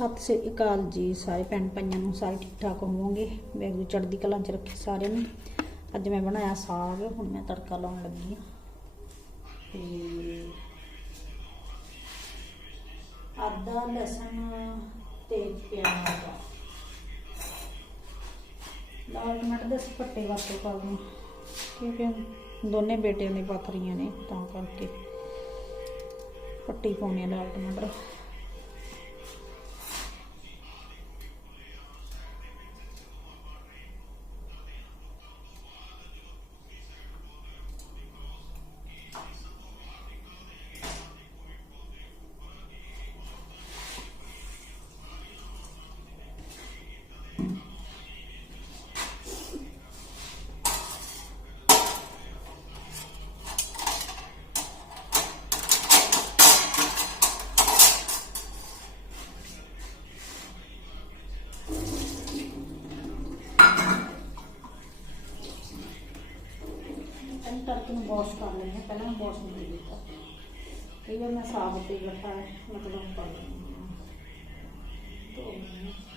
ਸਤਿ ਸ੍ਰੀ ਅਕਾਲ ਜੀ, ਸਾਰੇ ਭੈਣ ਭਾਈਆਂ ਨੂੰ ਸਾਰੇ ਠੀਕ ਠਾਕ ਹੋਵੋਗੇ। ਵੈਗੂ ਚੜ੍ਹਦੀ ਕਲਾਂ ਚ ਰੱਖੇ ਸਾਰਿਆਂ ਨੂੰ। ਅੱਜ ਮੈਂ ਬਣਾਇਆ ਸਾਗ, ਹੁਣ ਮੈਂ ਤੜਕਾ ਲਾਉਣ ਲੱਗੀ ਹਾਂ। ਤੇ ਆਦਾ ਲਸਣ ਤੇ ਪਿਆਜ਼। ਲਾਲ ਟਮਾਟਰ ਦੇ ਪੱਟੇ ਵਰਤੋਂ ਕਰਦੇ ਕਿਉਂਕਿ ਦੋਨੇ ਬੇਟਿਆਂ ਨੇ ਪਾਥਰੀਆਂ ਨੇ, ਤਾਂ ਕਰਕੇ। ਪੱਟੀ ਪਾਉਣੀ ਆ ਲਾਲ ਟਮਾਟਰ। ਲੈਂਦੇ ਹਾਂ ਪਹਿਲਾਂ ਨਹੀਂ ਕੀਤਾ ਕਈ ਵਾਰ ਮੈਂ ਸਾਬਤ ਤੇ ਗੱਟਾ ਮਤਲਬ ਕਰ ਲੈਂਦੀ ਹਾਂ ਧੋ ਲੈਂਦੀ ਹਾਂ।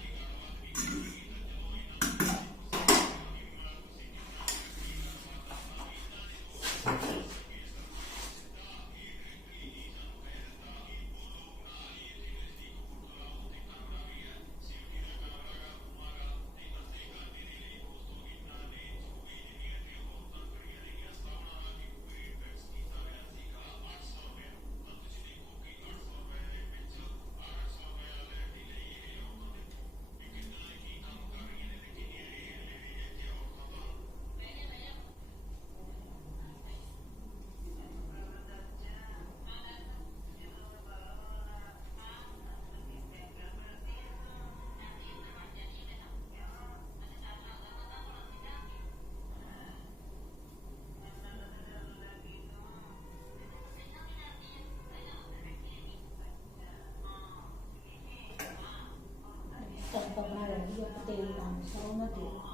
ਬਣਾ ਲੈਂਦੀ ਹਾਂ ਤੇਲ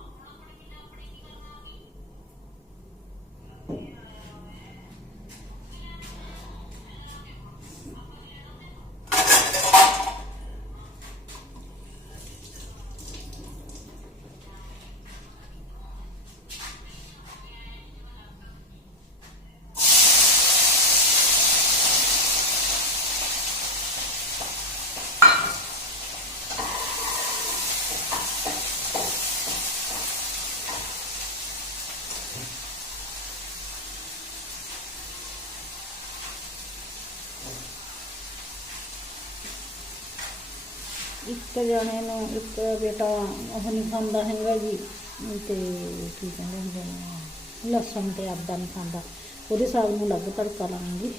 ਇੱਕ ਜਣੇ ਨੂੰ ਇੱਕ ਬੇਟਾ ਉਹ ਨਹੀਂ ਖਾਂਦਾ ਹੈਗਾ ਜੀ, ਤੇ ਕੀ ਕਹਿੰਦੇ ਹੁੰਦੇ ਨੇ, ਲਸਣ ਤੇ ਆਪਦਾ ਨਹੀਂ ਖਾਂਦਾ। ਉਹਦੇ ਸਾਗ ਨੂੰ ਅਲੱਗ ਤੜਕਾ ਲਾਵਾਂਗੀ।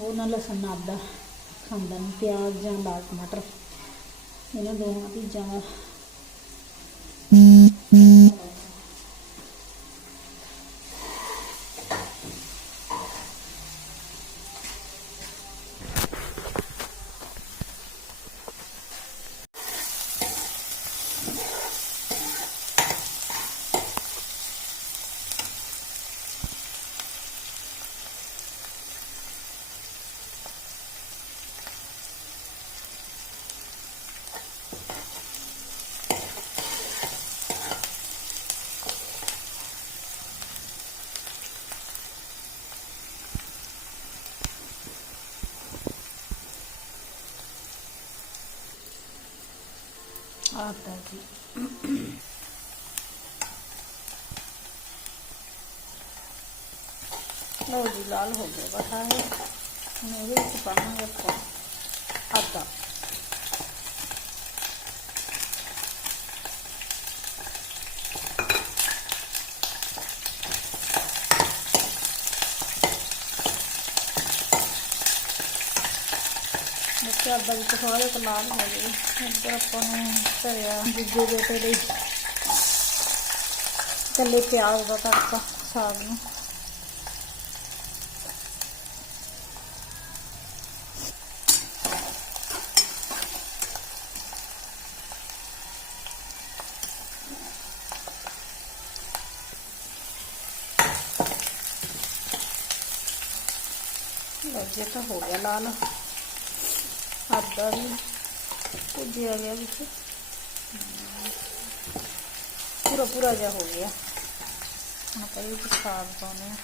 ਉਹ ਨਾ ਲਸਣ ਨਾ ਆਦਾ ਖਾਂਦਾ ਨਹੀਂ ਪਿਆਜ਼ ਜਾਂ ਲਾਲ ਟਮਾਟਰ। ਇਹਨਾਂ ਦੋਹਾਂ ਚੀਜ਼ਾਂ ਦਾ ਆਟਾ ਜੀ ਜੀ ਲਾਲ ਹੋ ਗਿਆ ਬਤਾ ਹੈ ਹੁਣ ਵਿੱਚ ਪਾਵਾਂਗੇ ਆਪਾਂ ਆਟਾ ਬੱਚਾ ਵਿੱਚ ਸਾਰੇ ਜਿਹਾ ਲਾਲ ਹੋ ਗਈ ਇੱਧਰ ਆਪਾਂ ਨੂੰ ਧਰਿਆ ਦੂਜੇ ਬੇਟੇ ਲਈ। ਕੱਲੇ ਪਿਆਜ਼ ਦਾ ਤੜਕਾ ਸਾਗ ਨੂੰ। ਲਓ ਤਾਂ ਹੋ ਗਿਆ ਲਾਲ। ਆਦਾ ਵੀ ਭੁੱਜਿਆ ਗਿਆ ਵਿੱਚ ਪੂਰਾ ਪੂਰਾ ਜਿਹਾ ਹੋ ਗਿਆ। ਹੁਣ ਆਪਾਂ ਇਹ ਸਾਗ ਪਾਉਂਦੇ ਹਾਂ।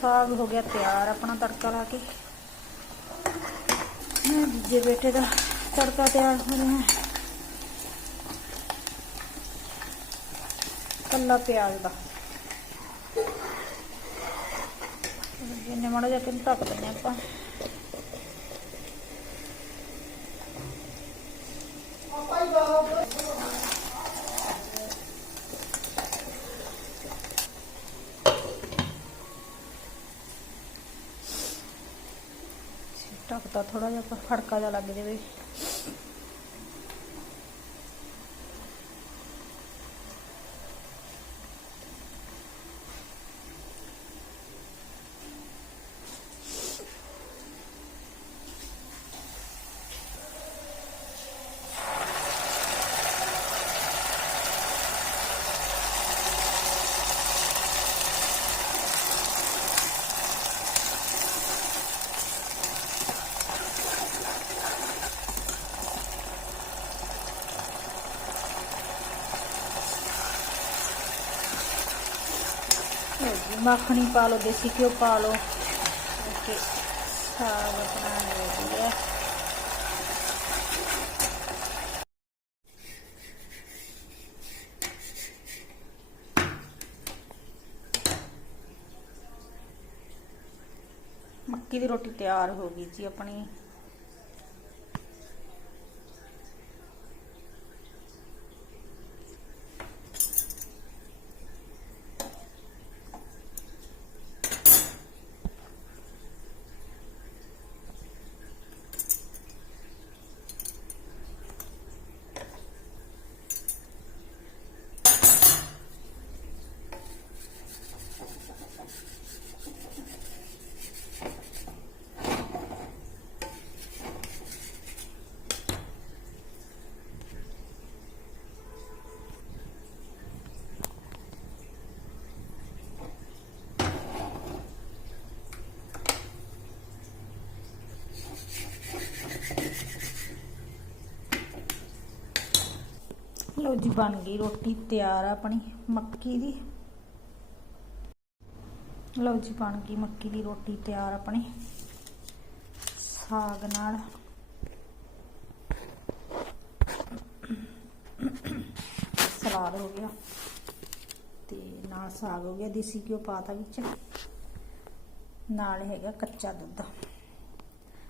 ਸਾਗ ਹੋ ਗਿਆ ਤਿਆਰ, ਆਪਣਾ ਤੜਕਾ ਲਾ ਕੇ। ਮੈਂ ਜੇ ਬੇਟੇ ਦਾ ਤੜਕਾ ਤਿਆਰ ਹੋ ਰਿਹਾ ਕੱਲਾ ਪਿਆਜ਼ ਦਾ। ਜਿੰਨੇ ਮਾੜਾ ਜਿਹਾ ਕਿ ਢੱਕ ਦਿੰਦੇ ਹਾਂ ਆਪਾਂ। ਢੱਕਦਾ ਥੋੜਾ ਜਿਹਾ ਫੜਕਾ ਜਿਹਾ ਲੱਗ ਜਾਵੇ ਲਓ ਜੀ, ਮੱਖਣੀ ਪਾ ਲਓ, ਦੇਸੀ ਘਿਓ ਪਾ ਲਓ। ਓਕੇ, ਸਾਗ ਆਪਣਾ ਰੈਡੀ ਹੈ ਮੱਕੀ ਦੀ ਰੋਟੀ ਤਿਆਰ ਹੋ ਗਈ ਜੀ ਆਪਣੀ। ਲਓ ਜੀ ਬਣ ਗਈ, ਰੋਟੀ ਤਿਆਰ ਆ ਆਪਣੀ, ਮੱਕੀ ਦੀ। ਲਓ ਜੀ, ਬਣ ਗਈ ਮੱਕੀ ਦੀ ਰੋਟੀ ਤਿਆਰ ਆਪਣੀ, ਸਾਗ ਨਾਲ। ਸਲਾਦ ਹੋ ਗਿਆ, ਤੇ ਨਾਲ ਸਾਗ ਹੋ ਗਿਆ, ਦੇਸੀ ਘਿਓ ਪਾਤਾ ਵਿੱਚ। ਨਾਲ ਹੈਗਾ ਕੱਚਾ ਦੁੱਧ।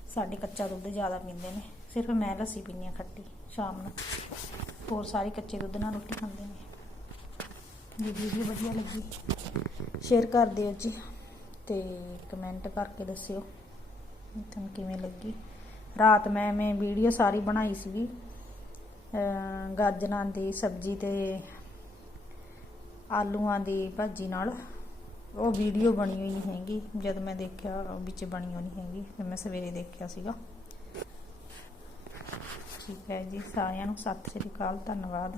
ਸਾਡੇ ਕੱਚਾ ਦੁੱਧ ਜ਼ਿਆਦਾ ਪੀਂਦੇ ਨੇ, ਸਿਰਫ ਮੈਂ ਲੱਸੀ ਪੀਂਦੀ ਹਾਂ ਖੱਟੀ, ਸ਼ਾਮ ਨੂੰ। ਹੋਰ ਸਾਰੇ ਕੱਚੇ ਦੁੱਧ ਨਾਲ ਰੋਟੀ ਖਾਂਦੇ ਨੇ। ਜੀ ਵੀਡੀਓ ਵਧੀਆ ਲੱਗੀ। ਸ਼ੇਅਰ ਕਰ ਦਿਓ ਜੀ ਤੇ ਕਮੈਂਟ ਕਰਕੇ ਦੱਸਿਓ ਤੁਹਾਨੂੰ ਕਿਵੇਂ ਲੱਗੀ। ਰਾਤ ਮੈਂ ਮੈਂ ਵੀਡੀਓ ਸਾਰੀ ਬਣਾਈ ਸੀਗੀ। ਗਾਜਰਾਂ ਦੀ ਸਬਜ਼ੀ ਤੇ ਆਲੂਆਂ ਦੀ ਭਾਜੀ ਨਾਲ। ਉਹ ਵੀਡੀਓ ਬਣੀ ਹੋਈ ਨਹੀਂ ਹੈਗੀ। ਜਦ ਮੈਂ ਦੇਖਿਆ ਵਿੱਚ ਬਣੀ ਹੋਈ ਨਹੀਂ ਹੈਗੀ। ਫਿਰ ਮੈਂ ਸਵੇਰੇ ਦੇਖਿਆ ਸੀਗਾ। ਠੀਕ ਹੈ ਜੀ ਸਾਰਿਆਂ ਨੂੰ ਸਤਿ ਸ੍ਰੀ ਅਕਾਲ ਧੰਨਵਾਦ।